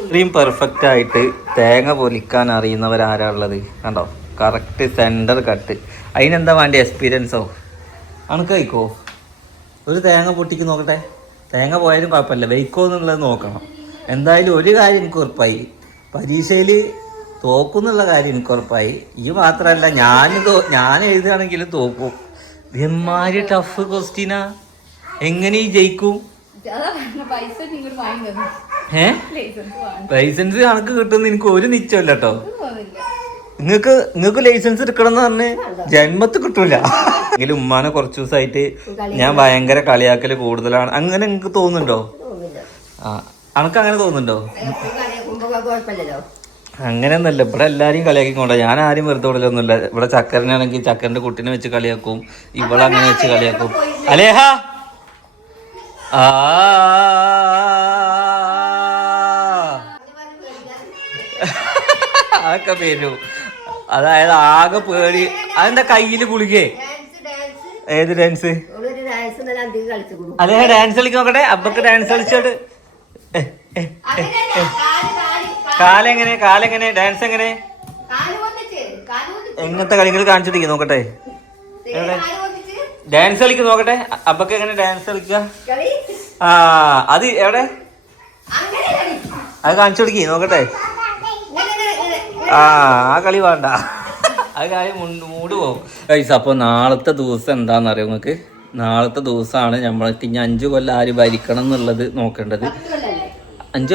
ഇത്രയും പെർഫെക്റ്റ് ആയിട്ട് തേങ്ങ പൊലിക്കാൻ അറിയുന്നവരാരാ ഉള്ളത് കണ്ടോ? Correct centre cut. അതിനെന്താ വേണ്ടി എക്സ്പീരിയൻസോ? അണക്ക് വയ്ക്കോ? ഒരു തേങ്ങ പൊട്ടിക്ക് നോക്കട്ടെ. തേങ്ങ പോയാലും കുഴപ്പമില്ല, വയ്ക്കോ എന്നുള്ളത് നോക്കണം. എന്തായാലും ഒരു കാര്യം എനിക്ക് ഉറപ്പായി, പരീക്ഷയിൽ തോക്കുന്നുള്ള കാര്യം എനിക്ക് ഉറപ്പായി. ഈ മാത്രമല്ല ഞാൻ എഴുതുകയാണെങ്കിലും തോക്കും. ഇമാതിരി ടഫ് ക്വസ്റ്റ്യനാ, എങ്ങനെ ഈ ജയിക്കും? ലൈസൻസ് കണക്ക് കിട്ടുന്ന എനിക്ക് ഒരു നിശ്ചയമില്ല കേട്ടോ. നിങ്ങൾക്ക് ലൈസൻസ് എടുക്കണം എന്ന് പറഞ്ഞ് ജന്മത്ത് കിട്ടൂല. എങ്കിലും ഉമ്മാനെ കുറച്ച് ദിവസമായിട്ട് ഞാൻ ഭയങ്കര കളിയാക്കല് കൂടുതലാണ്. അങ്ങനെ നിങ്ങക്ക് തോന്നുന്നുണ്ടോ? അനക്ക് അങ്ങനെ തോന്നുന്നുണ്ടോ? അങ്ങനെയൊന്നുമല്ല, ഇവിടെ എല്ലാരെയും കളിയാക്കിക്കൊണ്ടോ. ഞാൻ ആരും വെറുതെ വിടലൊന്നുമില്ല. ഇവിടെ ചക്കരനാണെങ്കിൽ ചക്കരന്റെ കുട്ടീനെ വെച്ച് കളിയാക്കും, ഇവളങ്ങനെ വെച്ച് കളിയാക്കും. അലേഹ അതൊക്കെ വരും. അതായത് ആകെ പേടി. അതെന്താ കയ്യില് ഗുളികേ? ഏത് ഡാൻസ്? അതെ, ഡാൻസ് കളിക്ക് നോക്കട്ടെ. അപ്പൊക്ക് ഡാൻസ് കളിച്ചോട്ട്. കാലെങ്ങനെ ഡാൻസ് എങ്ങനെ? എങ്ങനത്തെ കളികൾ കാണിച്ചിട്ടിരിക്കും നോക്കട്ടെ. ഡാൻസ് കളിക്ക് നോക്കട്ടെ. അപ്പൊക്ക് എങ്ങനെ ഡാൻസ് കളിക്ക? അത് എവിടെ? അത് കാണിച്ചു കൊടുക്കി നോക്കട്ടെ. ആ കളി വേണ്ട, അത് കാര്യം മൂട് പോകും. അപ്പോൾ നാളത്തെ ദിവസം എന്താണെന്നറിയോ നിങ്ങൾക്ക്? നാളത്തെ ദിവസമാണ് നമ്മൾക്ക് ഇനി 5 കൊല്ലം ആര് ഭരിക്കണം എന്നുള്ളത് നോക്കേണ്ടത്. 5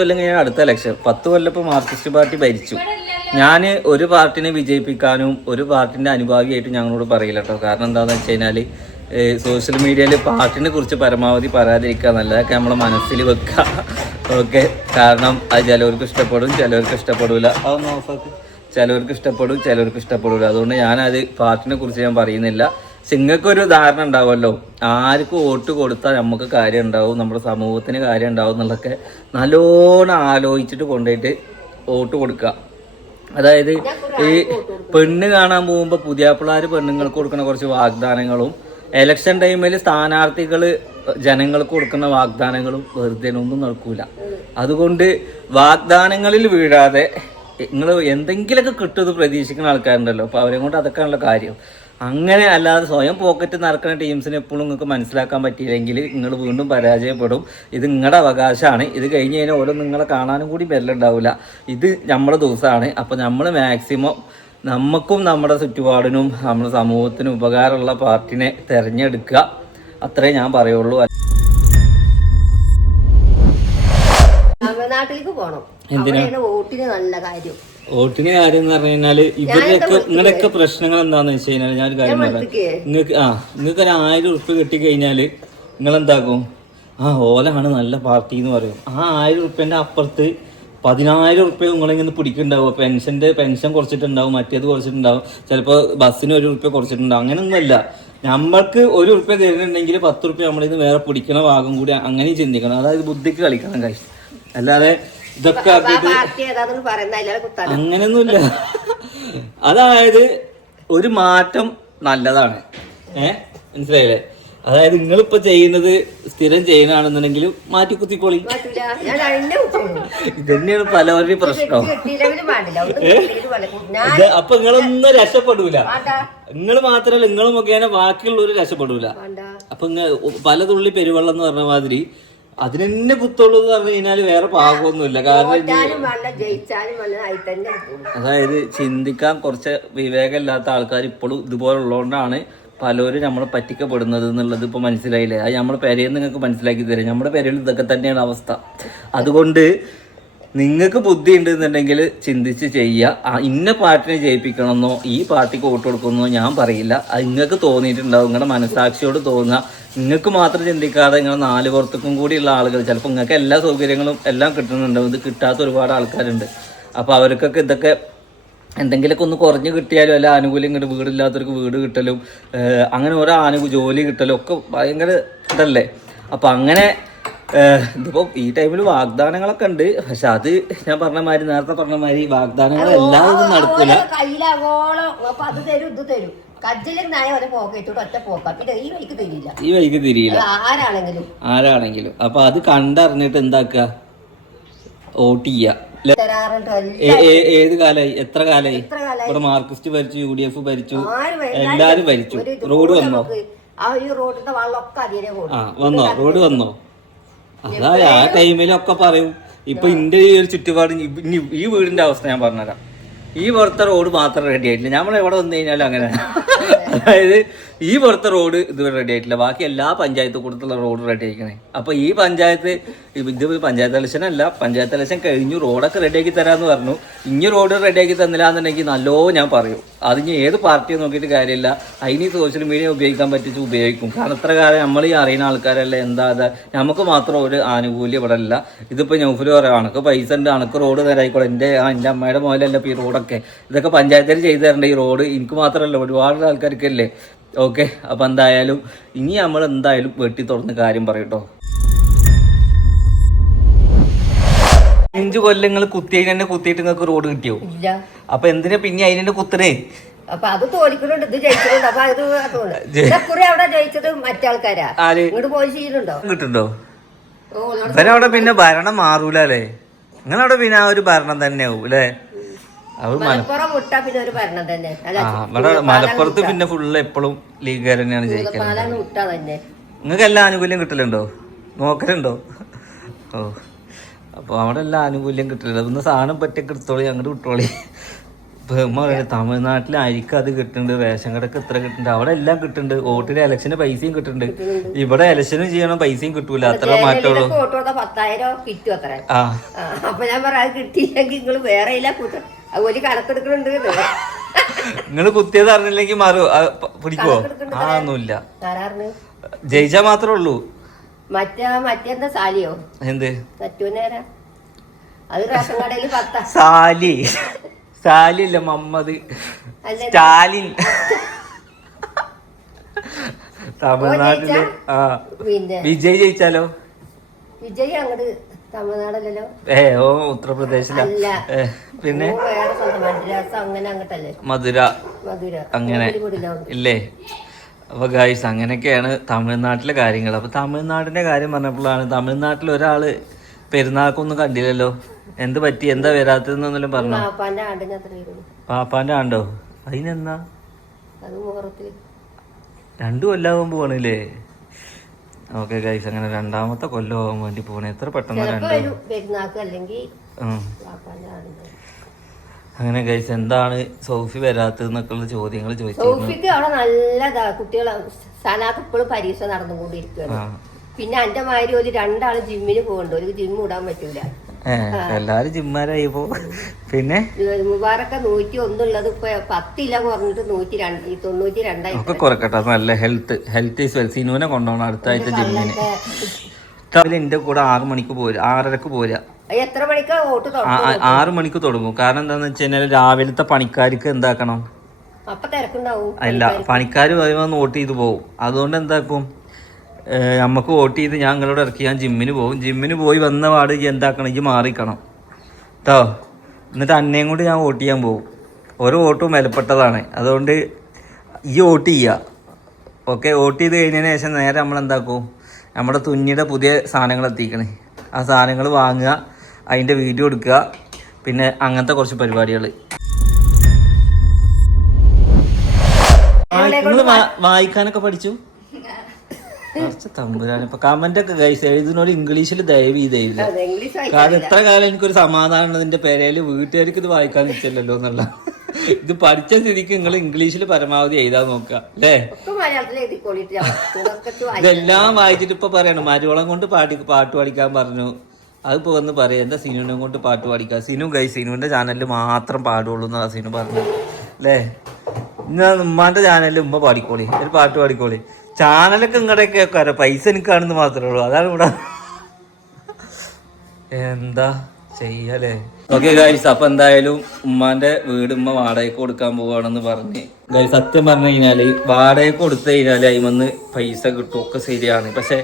കൊല്ലം കഴിഞ്ഞാൽ അടുത്ത ഇലക്ഷൻ. 10 കൊല്ലം ഇപ്പോൾ മാർക്സിസ്റ്റ് പാർട്ടി ഭരിച്ചു. ഞാൻ ഒരു പാർട്ടിനെ വിജയിപ്പിക്കാനും ഒരു പാർട്ടിൻ്റെ അനുഭാവിയായിട്ട് ഞങ്ങളോട് പറയില്ല കേട്ടോ. കാരണം എന്താണെന്ന് വെച്ച് കഴിഞ്ഞാൽ സോഷ്യൽ മീഡിയയിൽ പാർട്ടിനെ കുറിച്ച് പരമാവധി പറയാതിരിക്കുക, നല്ലതൊക്കെ നമ്മളെ മനസ്സിൽ വെക്കുക. ഓക്കെ, കാരണം അത് ചിലവർക്ക് ഇഷ്ടപ്പെടും, ചിലവർക്ക് ഇഷ്ടപ്പെടില്ല. അതൊന്നും ഓഫാക്ക്. ചിലവർക്ക് ഇഷ്ടപ്പെടും, ചിലവർക്ക് ഇഷ്ടപ്പെടില്ല. അതുകൊണ്ട് ഞാനത് പാർട്ടിനെ കുറിച്ച് ഞാൻ പറയുന്നില്ല. നിങ്ങൾക്കൊരു ധാരണ ഉണ്ടാവുമല്ലോ, ആർക്ക് വോട്ട് കൊടുത്താൽ നമുക്ക് കാര്യം ഉണ്ടാവും, നമ്മുടെ സമൂഹത്തിന് കാര്യം ഉണ്ടാവും എന്നുള്ളതൊക്കെ നല്ലോണം ആലോചിച്ചിട്ട് കൊണ്ടുപോയിട്ട് വോട്ട് കൊടുക്കുക. അതായത് ഈ പെണ്ണ് കാണാൻ പോകുമ്പോൾ പുതിയാപ്പിള്ളാർ പെണ്ണുങ്ങൾക്ക് കൊടുക്കുന്ന കുറച്ച് വാഗ്ദാനങ്ങളും എലക്ഷൻ ടൈമിൽ സ്ഥാനാർത്ഥികൾ ജനങ്ങൾക്ക് കൊടുക്കുന്ന വാഗ്ദാനങ്ങളും വെറുതെ ഒന്നും നടക്കൂല. അതുകൊണ്ട് വാഗ്ദാനങ്ങളിൽ വീഴാതെ നിങ്ങൾ എന്തെങ്കിലുമൊക്കെ കിട്ടുമെന്ന് പ്രതീക്ഷിക്കുന്ന ആൾക്കാരുണ്ടല്ലോ, അപ്പോൾ അവരെ കൊണ്ട് അതൊക്കെയാണല്ലോ കാര്യം. അങ്ങനെ അല്ലാതെ സ്വയം പോക്കറ്റ് നടക്കുന്ന ടീംസിനെ എപ്പോഴും നിങ്ങൾക്ക് മനസ്സിലാക്കാൻ പറ്റിയില്ലെങ്കിൽ നിങ്ങൾ വീണ്ടും പരാജയപ്പെടും. ഇത് നിങ്ങളുടെ അവകാശമാണ്. ഇത് കഴിഞ്ഞ് കഴിഞ്ഞാൽ ഓരോ നിങ്ങളെ കാണാനും കൂടി ബെല്ലുണ്ടാവില്ല. ഇത് നമ്മുടെ ദിവസമാണ്. അപ്പോൾ നമ്മൾ മാക്സിമം നമുക്കും നമ്മുടെ ചുറ്റുപാടിനും നമ്മുടെ സമൂഹത്തിനും ഉപകാരമുള്ള പാർട്ടിനെ തിരഞ്ഞെടുക്കുക. അത്രേ ഞാൻ പറയുള്ളൂ. തമിഴ്നാട്ടിലേക്ക് പോകണം. എന്തിനാ വോട്ടിന് നല്ല കാര്യം? വോട്ടിന് കാര്യം എന്ന് പറഞ്ഞു കഴിഞ്ഞാല് ഇവരുടെയൊക്കെ നിങ്ങളുടെയൊക്കെ പ്രശ്നങ്ങൾ എന്താന്ന് വെച്ച് കഴിഞ്ഞാൽ ഞാനൊരു കാര്യം പറയാം. നിങ്ങൾക്ക് നിങ്ങൾക്ക് ഒരു 1000 ഉറുപ്പ്യ കിട്ടിക്കഴിഞ്ഞാൽ നിങ്ങളെന്താക്കും? ഓലാണ് നല്ല പാർട്ടി എന്ന് പറയും. ആ 1000 ഉറുപ്പ്യൻ്റെ അപ്പുറത്ത് 10,000 ഉറുപ്പ്യ നിങ്ങളിങ്ങനെ പിടിക്കുന്നുണ്ടാവും. പെൻഷൻ കുറച്ചിട്ടുണ്ടാവും, മറ്റേത് കുറച്ചിട്ടുണ്ടാവും, ചിലപ്പോൾ ബസ്സിന് 1 ഉറുപ്പ്യ കുറച്ചിട്ടുണ്ടാവും. അങ്ങനെയൊന്നുമല്ല. നമ്മൾക്ക് 1 ഉറുപ്പ്യ തരുന്നുണ്ടെങ്കിൽ 10 ഉറുപ്പ്യ നമ്മളിന്ന് വേറെ പിടിക്കണ ഭാഗം കൂടി അങ്ങനെയും ചിന്തിക്കണം. അതായത് ബുദ്ധിക്ക് കളിക്കണം കഴിച്ച്. അല്ലാതെ ഇതൊക്കെ അങ്ങനെയൊന്നുമില്ല. അതായത് ഒരു മാറ്റം നല്ലതാണ്. മനസ്സിലായില്ലേ? അതായത് നിങ്ങളിപ്പോ ചെയ്യുന്നത് സ്ഥിരം ചെയ്യുന്നതാണെന്നുണ്ടെങ്കിൽ മാറ്റി കുത്തിക്കോളി. ഇതന്നെയാണ് പലവരുടെയും പ്രശ്നം. അപ്പൊ നിങ്ങളൊന്നും രക്ഷപ്പെടൂല. നിങ്ങൾ മാത്രമല്ല, നിങ്ങൾ മുഖേന ബാക്കിയുള്ളവര് രക്ഷപ്പെടൂല. അപ്പൊ പല തുള്ളി പെരുവെള്ളം എന്ന് പറഞ്ഞ മാതിരി അതിനെന്നെ കുത്തുള്ളൂ എന്ന് പറഞ്ഞു കഴിഞ്ഞാൽ വേറെ പാകമൊന്നുമില്ല. കാരണം അതായത് ചിന്തിക്കാൻ കുറച്ച് വിവേകമില്ലാത്ത ആൾക്കാർ ഇപ്പോഴും ഇതുപോലുള്ളതുകൊണ്ടാണ് പലരും നമ്മളെ പറ്റിക്കപ്പെടുന്നത് എന്നുള്ളത് ഇപ്പോൾ മനസ്സിലായില്ലേ? അത് നമ്മുടെ പെരയിൽ നിങ്ങൾക്ക് മനസ്സിലാക്കി തരാം. നമ്മുടെ പെരയിൽ ഇതൊക്കെ തന്നെയാണ് അവസ്ഥ. അതുകൊണ്ട് നിങ്ങൾക്ക് ബുദ്ധി ഉണ്ടെന്നുണ്ടെങ്കിൽ ചിന്തിച്ച് ചെയ്യുക. ഇന്ന പാർട്ടിനെ ജയിപ്പിക്കണമെന്നോ ഈ പാർട്ടിക്ക് വോട്ട് കൊടുക്കണമെന്നോ ഞാൻ പറയില്ല. അത് നിങ്ങൾക്ക് തോന്നിയിട്ടുണ്ടാവും, നിങ്ങളുടെ മനസാക്ഷിയോട് തോന്നുക. നിങ്ങൾക്ക് മാത്രം ചിന്തിക്കാതെ നിങ്ങൾ 4 പുറത്തേക്കും കൂടിയുള്ള ആളുകൾ, ചിലപ്പോൾ നിങ്ങൾക്ക് എല്ലാ സൗകര്യങ്ങളും എല്ലാം കിട്ടുന്നുണ്ടാവും, ഇത് കിട്ടാത്ത ഒരുപാട് ആൾക്കാരുണ്ട്. അപ്പോൾ അവർക്കൊക്കെ ഇതൊക്കെ എന്തെങ്കിലുമൊക്കെ ഒന്ന് കുറഞ്ഞ് കിട്ടിയാലും അല്ല ആനുകൂല്യം കിട്ടും. വീടില്ലാത്തവർക്ക് വീട് കിട്ടലും അങ്ങനെ ഓരോ ജോലി കിട്ടലും ഒക്കെ ഭയങ്കര ഇതല്ലേ. അപ്പം അങ്ങനെ ഇതിപ്പോൾ ഈ ടൈമിൽ വാഗ്ദാനങ്ങളൊക്കെ ഉണ്ട്. പക്ഷെ അത് ഞാൻ പറഞ്ഞ മാതിരി, നേരത്തെ പറഞ്ഞ മാതിരി വാഗ്ദാനങ്ങൾ എല്ലാവരും നടക്കില്ല. ഈ വഴിക്ക് തിരിയില്ല ആരാണെങ്കിലും. അപ്പൊ അത് കണ്ടറിഞ്ഞിട്ട് എന്താക്കുക? വോട്ട് ചെയ്യാ. ഏത് കാലായി, എത്ര കാലായി ഇവിടെ മാർക്സിസ്റ്റ് ഭരിച്ചു, UDF ഭരിച്ചു, എല്ലാരും ഭരിച്ചു. റോഡ് വന്നോ? വന്നോ? റോഡ് വന്നോ? അതാ ആ ടൈമിലൊക്കെ പറയും. ഇപ്പൊ ഇന്റെ ഈ ഒരു ചുറ്റുപാട്, ഈ വീടിന്റെ അവസ്ഥ ഞാൻ പറഞ്ഞുതരാം. ഈ പുറത്തെ റോഡ് മാത്രം റെഡി ആയിട്ടില്ല. നമ്മൾ എവിടെ വന്നു കഴിഞ്ഞാലും അങ്ങനെ. അതായത് ഈ പുറത്തെ റോഡ് ഇതുവരെ റെഡി ആയിട്ടില്ല. ബാക്കി എല്ലാ പഞ്ചായത്ത് കൂട്ടത്തിലുള്ള റോഡ് റെഡി ആയിക്കണേ. അപ്പൊ ഈ പഞ്ചായത്ത് ഇത് പഞ്ചായത്ത് ഇലക്ഷൻ അല്ല, പഞ്ചായത്ത് ഇലക്ഷൻ കഴിഞ്ഞു റോഡൊക്കെ റെഡിയാക്കി തരാന്ന് പറഞ്ഞു. ഇനി റോഡ് റെഡിയാക്കി തന്നില്ല എന്നുണ്ടെങ്കിൽ നല്ലോ ഞാൻ പറയും. അതിന് ഏത് പാർട്ടിയെ നോക്കിയിട്ട് കാര്യമില്ല. അതിന് ഈ സോഷ്യൽ മീഡിയ ഉപയോഗിക്കാൻ പറ്റിച്ച് ഉപയോഗിക്കും. കാരണം എത്ര കാലം നമ്മൾ ഈ അറിയുന്ന ആൾക്കാരല്ല. എന്താ നമുക്ക് മാത്രം ഒരു ആനുകൂല്യം ഇവിടെ അല്ല. ഇതിപ്പോൾ നൗഫല് പറയാം, അണക്ക് പൈസ ഉണ്ട്, അണക്ക് റോഡ് തരായിക്കോളെ. എൻ്റെ അമ്മയുടെ മോലല്ല ഇപ്പോൾ ഈ റോഡൊക്കെ. ഇതൊക്കെ പഞ്ചായത്തിൽ ചെയ്തു തരേണ്ട ഈ റോഡ്. എനിക്ക് മാത്രമല്ല, ഒരുപാട് ആൾക്കാർക്കല്ലേ. ഓക്കെ, അപ്പം എന്തായാലും ഇനി നമ്മൾ എന്തായാലും വെട്ടി തുറന്ന് കാര്യം പറയട്ടോ. 5 കൊല്ലങ്ങൾ കുത്തിയിട്ട് തന്നെ കുത്തിയിട്ട് നിങ്ങൾക്ക് റോഡ് കിട്ടിയോ? അപ്പൊ എന്തിനാ പിന്നെ അതിനെ കുത്തണേ? അപ്പൊ അത് തോൽക്കുന്നുണ്ട്, ഇത് ജയിക്കുന്നുണ്ട്. അപ്പൊ അത് അവിടെ ജയിച്ചത് മറ്റാൾക്കാരാ. ഇങ്ങോട്ട് പോയി ചെയ്യുന്നുണ്ടോ? കിട്ടുന്നുണ്ടോ? ഇവരവിടെ പിന്നെ ഭരണം മാറൂല അല്ലേ? നിങ്ങളവിടെ പിന്നെ ആ ഒരു ഭരണം തന്നെ ആവും അല്ലേ? മലപ്പുറം വിട്ടാ പിന്നെ ഒരു ഭരണം തന്നെ. ഇവിടെ മലപ്പുറത്ത് പിന്നെ ഫുള്ള് എപ്പോഴും ലീഗുകാർ തന്നെയാണ് ജയിക്കുന്നത്. നിങ്ങൾക്ക് എല്ലാ ആനുകൂല്യം കിട്ടലുണ്ടോ? നോക്കലുണ്ടോ? ഓ, അപ്പോൾ അവിടെ എല്ലാ ആനുകൂല്യം കിട്ടില്ല. ഒന്ന് സാധനം പറ്റിയൊക്കെ എടുത്തോളി, അങ്ങോട്ട് വിട്ടോളി. തമിഴ്നാട്ടിൽ അരിക്ക് അത് കിട്ടുന്നുണ്ട്, റേഷൻ കടക്ക് ഇത്ര കിട്ടുന്നുണ്ട്, അവിടെ എല്ലാം കിട്ടുന്നുണ്ട്. വോട്ടിന് ഇലക്ഷന് പൈസയും കിട്ടുന്നുണ്ട്. ഇവിടെ ഇലക്ഷനും ചെയ്യണം, പൈസയും കിട്ടൂല. അത്ര മാറ്റമുള്ളൂ. അപ്പൊ ഞാൻ പറയാം, കിട്ടിയില്ലെങ്കിൽ നിങ്ങൾ വേറെ ഒരു കണക്കെടുക്കണുണ്ട്. നിങ്ങൾ കുത്തിയത് അറിഞ്ഞില്ലെങ്കിൽ മാറൂ പിടിക്കോ? ഒന്നുമില്ല, ജയിച്ചാ മാത്രമേ ഉള്ളൂ. മറ്റെന്താ സാലിയോ? എന്ത് മറ്റൂനേരാ? അത് റേഷൻ കടയിൽ സാലി അല്ല, മമ്മദ് സ്റ്റാലിൻ. തമിഴ്നാട്ടില് വിജയ് ജയിച്ചാലോ? വിജയ് അങ്ങോട്ട് തമിഴ്നാടല്ലോ. ഓ ഉത്തർപ്രദേശില. പിന്നെ മധുര അങ്ങനെ ഇല്ലേ? അപ്പൊ ഗൈസ് അങ്ങനെയൊക്കെയാണ് തമിഴ്നാട്ടിലെ കാര്യങ്ങൾ. അപ്പൊ തമിഴ്നാടിന്റെ കാര്യം പറഞ്ഞപ്പോഴാണ്, തമിഴ്നാട്ടിൽ ഒരാള് പെരുന്നാൾക്കൊന്നും കണ്ടില്ലല്ലോ. എന്ത് പറ്റി? എന്താ വരാത്തതെന്നൊന്നും പറഞ്ഞു. പാപ്പാന്റെ ആണ്ടോ? അതിനെന്നാ 2 കൊല്ലാകുമ്പോ പോണില്ലേ? ഓക്കെ ഗൈസ്, അങ്ങനെ 2ാമത്തെ കൊല്ലം ആവാൻ വേണ്ടി പോണേ. എത്ര പെട്ടെന്ന് അങ്ങനെ ഗൈസ്, എന്താണ് സോഫി വരാത്തതെന്നൊക്കെയുള്ള ചോദ്യങ്ങൾ ചോദിച്ചു. അവിടെ നല്ലതാ, കുട്ടികളെ സ്ഥാനാർത്ഥി ഇപ്പോഴും പരീക്ഷ നടന്നുകൊണ്ടിരിക്കുകയാണ്. പിന്നെ എന്റെ മാതിരി ഒരു 2 ജിമ്മിന് പോകുന്നുണ്ട്. ഒരു ജിമ്മ് ഇടാൻ പറ്റൂല. എല്ലാരും ജിമ്മാരായി പോ. പിന്നെ മുബാറക്ക 101 ഉള്ളത് ഇപ്പൊ 10 കിലോ കുറഞ്ഞിട്ട് 192 ഒക്കെ കുറക്കട്ടെ. നല്ല ഹെൽത്ത് ഈസ് വെൽ. സിനുവിനെ കൊണ്ടുപോകണം അടുത്ത ആഴ്ച ജിമ്മിന്. എന്റെ കൂടെ 6 മണിക്ക് പോരാ, 6:30 പോരാ. എത്ര മണിക്കാ വോട്ട്? 6 മണിക്ക് തുടങ്ങും. കാരണം എന്താന്ന് വെച്ച് കഴിഞ്ഞാൽ രാവിലത്തെ പണിക്കാർക്ക് എന്താക്കണം? അപ്പൊ തിരക്കുണ്ടാവും. അല്ല, പണിക്കാർ വോട്ട് ചെയ്ത് പോകും. അതുകൊണ്ട് എന്താക്കും, നമുക്ക് വോട്ട് ചെയ്ത് ഞാൻ നിങ്ങളോട് ഇറക്കി ഞാൻ ജിമ്മിന് പോകും. ജിമ്മിന് പോയി വന്ന പാട് എന്താക്കണം, ഈ മാറിക്കണം കേട്ടോ. എന്നിട്ട് അന്നേയും കൊണ്ട് ഞാൻ വോട്ട് ചെയ്യാൻ പോകും. ഓരോ വോട്ടും വിലപ്പെട്ടതാണ്. അതുകൊണ്ട് ഈ വോട്ട് ചെയ്യുക. ഓക്കെ, വോട്ട് ചെയ്ത് കഴിഞ്ഞതിന് ശേഷം നേരെ നമ്മളെന്താക്കും, നമ്മുടെ തുന്നിയുടെ പുതിയ സാധനങ്ങൾ എത്തിക്കണേ. ആ സാധനങ്ങൾ വാങ്ങുക, അതിൻ്റെ വീഡിയോ എടുക്കുക, പിന്നെ അങ്ങനത്തെ കുറച്ച് പരിപാടികൾ. നിങ്ങൾ വായിക്കാനൊക്കെ പഠിച്ചു? തമ്പുരാൻ. ഇപ്പൊ കമന്റ് ഒക്കെ ഗൈസ് എഴുതുന്നോട് ഇംഗ്ലീഷിൽ ദയവ് ചെയ്തില്ല. കാരണം എത്ര കാലം എനിക്കൊരു സമാധാനം ഇതിന്റെ പേരയില് വീട്ടുകാർക്ക് ഇത് വായിക്കാൻ നിൽച്ചല്ലോ എന്നുള്ള. ഇത് പഠിച്ച സ്ഥിതിക്ക് നിങ്ങൾ ഇംഗ്ലീഷിൽ പരമാവധി എഴുതാൻ നോക്കുക അല്ലേ? ഇതെല്ലാം വായിച്ചിട്ട് ഇപ്പൊ പറയണം മരുവളം കൊണ്ട് പാട്ട് പാടിക്കാൻ പറഞ്ഞു. അതിപ്പോ വന്ന് പറയാം എന്താ സിനുവിനെ കൊണ്ട് പാട്ട് പാടിക്കാം. സിനു ഗൈസ് സിനുവിന്റെ ചാനലിൽ മാത്രം പാടുള്ളൂ എന്നാ സിനു പറഞ്ഞു അല്ലേ? ഇന്ന് ഉമ്മാന്റെ ചാനലിൽ ഉമ്മ പാടിക്കോളി, ഒരു പാട്ട് പാടിക്കോളി. ചാനലൊക്കെ ഇങ്ങടെയൊക്കെ വെക്കാറോ, പൈസ എനിക്കാണെന്ന് മാത്രമേ ഉള്ളൂ. അതാണ് ഇവിടെ. എന്താ ചെയ്യല്ലേ? ഓക്കെ ഗൈസ്, അപ്പൊ എന്തായാലും ഉമ്മാന്റെ വീട് ഉമ്മ വാടകയ്ക്ക് കൊടുക്കാൻ പോവാണെന്ന് പറഞ്ഞ് ഗൈസ്. സത്യം പറഞ്ഞു കഴിഞ്ഞാല് വാടകയ്ക്ക് കൊടുത്തു കഴിഞ്ഞാല് അതിമന്ന് പൈസ കിട്ടും, ഒക്കെ ശരിയാണ്. പക്ഷെ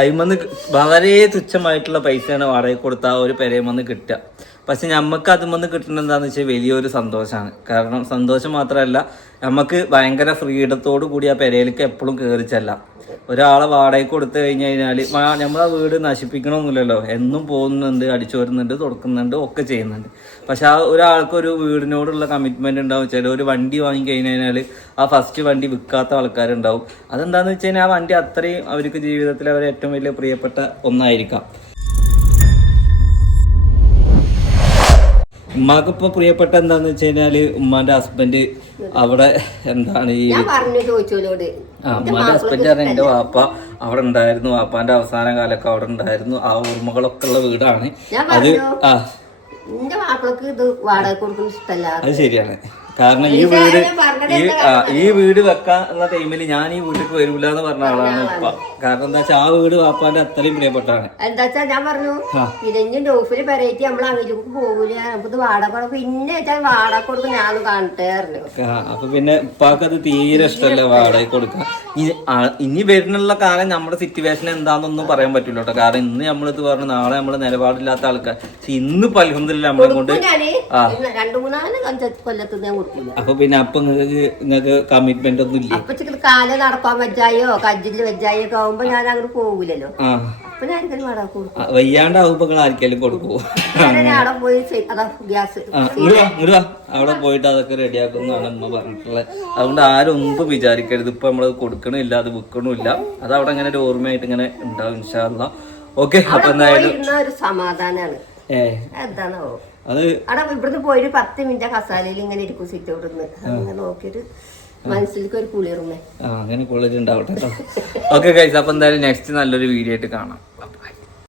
അതിമന്ന് വളരെ തുച്ഛമായിട്ടുള്ള പൈസയാണ് വാടകയ്ക്ക് കൊടുത്താൽ ഒരു പെരയുമെന്ന് കിട്ടുക. പക്ഷെ നമുക്ക് അതിമന്ന് കിട്ടുന്നത് എന്താണെന്ന് വെച്ചാൽ വലിയൊരു സന്തോഷമാണ്. കാരണം സന്തോഷം മാത്രമല്ല, നമുക്ക് ഭയങ്കര ഫ്രീഡത്തോടു കൂടി ആ പെരയിലേക്ക് എപ്പോഴും കയറിച്ചല്ല. ഒരാളെ വാടകയ്ക്ക് കൊടുത്തു കഴിഞ്ഞ് കഴിഞ്ഞാൽ നമ്മളെ വീട് നശിപ്പിക്കണമൊന്നുമില്ലല്ലോ, എന്നും പോകുന്നുണ്ട്, അടിച്ചു വരുന്നുണ്ട്, തുടക്കുന്നുണ്ട്, ഒക്കെ ചെയ്യുന്നുണ്ട്. പക്ഷെ ആ ഒരാൾക്ക് ഒരു വീടിനോടുള്ള കമ്മിറ്റ്മെന്റ് ഉണ്ടാവും. ചില ഒരു വണ്ടി വാങ്ങി കഴിഞ്ഞാൽ ആ ഫസ്റ്റ് വണ്ടി വിൽക്കാത്ത ആൾക്കാരുണ്ടാവും. അതെന്താണെന്ന് വെച്ച് കഴിഞ്ഞാൽ ആ വണ്ടി അത്രയും അവർക്ക് ജീവിതത്തിൽ അവരെ ഏറ്റവും വലിയ പ്രിയപ്പെട്ട ഒന്നായിരിക്കാം. ഉമ്മാക്ക് ഇപ്പൊ പ്രിയപ്പെട്ട എന്താന്ന് വെച്ച് കഴിഞ്ഞാല് ഉമ്മാന്റെ ഹസ്ബൻഡ് അവിടെ എന്താണ് ഈ ഉമ്മാന്റെ ഹസ്ബൻഡ് പറഞ്ഞ എന്റെ വാപ്പ അവിടെ ഉണ്ടായിരുന്നു, വാപ്പാന്റെ അവസാന കാലൊക്കെ അവിടെ ഉണ്ടായിരുന്നു. ആ ഓർമ്മകളൊക്കെ ഉള്ള വീടാണ് അത്. അത് ശരിയാണ്. കാരണം ഈ വീട് വെക്കാനുള്ള ടൈമിൽ ഞാൻ ഈ വീട്ടിലേക്ക് വരൂല എന്ന് പറഞ്ഞ ആളാണ് ഉപ്പ. കാരണം എന്താ വെച്ചാൽ ആ വീട് വാപ്പാന്റെ അത്രയും പ്രിയപ്പെട്ടാണ്. എന്താ വെച്ചാ ഞാൻ പറഞ്ഞു പിന്നെ ഡോഫില് പെരേറ്റ് നമ്മൾ അങ്ങോട്ട് പോകൂല, നമുക്ക് വാടക പിന്നെ വാടക കൊടുക്കും ഞാൻ കാണട്ടെ പറഞ്ഞു. അപ്പൊ പിന്നെ ഉപ്പാക്ക് അത് തീരെ ഇഷ്ടമല്ല വാടക കൊടുക്കാൻ. ഇനി വരുന്നുള്ള കാലം നമ്മുടെ സിറ്റുവേഷൻ എന്താണെന്നൊന്നും പറയാൻ പറ്റില്ല കേട്ടോ. കാരണം ഇന്ന് നമ്മളിത് പറഞ്ഞു, നാളെ നമ്മള് നിലപാടില്ലാത്ത ആൾക്കാർ. പക്ഷെ ഇന്ന് പലഹുന്നില്ല നമ്മളെ കൊണ്ട് 2-3 കൊല്ലത്ത് ഞാൻ കൊടുക്കില്ല. അപ്പൊ പിന്നെ അപ്പൊ നിങ്ങൾക്ക് കമ്മിറ്റ്മെന്റ് ഒന്നും ഇല്ല. അപ്പൊ കാല് നടക്കാൻ വെച്ചായോ കജ്ജില് വെച്ചായോ ഒക്കെ ആവുമ്പോ ഞാൻ അങ്ങോട്ട് പോകൂലല്ലോ. അപ്പൊ ഞാൻ വാടക കൊടുക്കും. വയ്യാണ്ടാവുമ്പോ നിങ്ങൾ ആർക്കെങ്കിലും കൊടുക്കുവോ? അവിടെ പോയി ഗ്യാസ് അവിടെ പോയിട്ട് അതൊക്കെ റെഡിയാക്കുന്നതാണ് അമ്മ പറഞ്ഞിട്ടുള്ളത്. അതുകൊണ്ട് ആരും ഒന്നും വിചാരിക്കരുത് ഇപ്പൊ നമ്മളത് കൊടുക്കണില്ല, അത് വിൽക്കണില്ല. അത് അവിടെ ഇങ്ങനെ ഒരു ഓർമ്മയായിട്ട് ഇങ്ങനെ ഉണ്ടാവും ഇൻഷാ അല്ലാഹ്. ഓക്കെ. അപ്പൊ എന്തായാലും ഒരു സമാധാനാണ്. എന്താണോ അത് അവിടെ ഇവിടുന്ന് പോയി 10 മിനിറ്റ് കസാലയിൽ ഇങ്ങനെ ഇരിക്കും, സിറ്റ് ഔട്ടിന്ന് അങ്ങനെ നോക്കിയിട്ട് മനസ്സിലേക്ക് ഒരു കുളിർമേ. അങ്ങനെ കുളിരുണ്ടാവട്ടെ. ഓക്കെ ഗൈസ്, അപ്പൊ എന്തായാലും നെക്സ്റ്റ് നല്ലൊരു വീഡിയോ ആയിട്ട് കാണാം.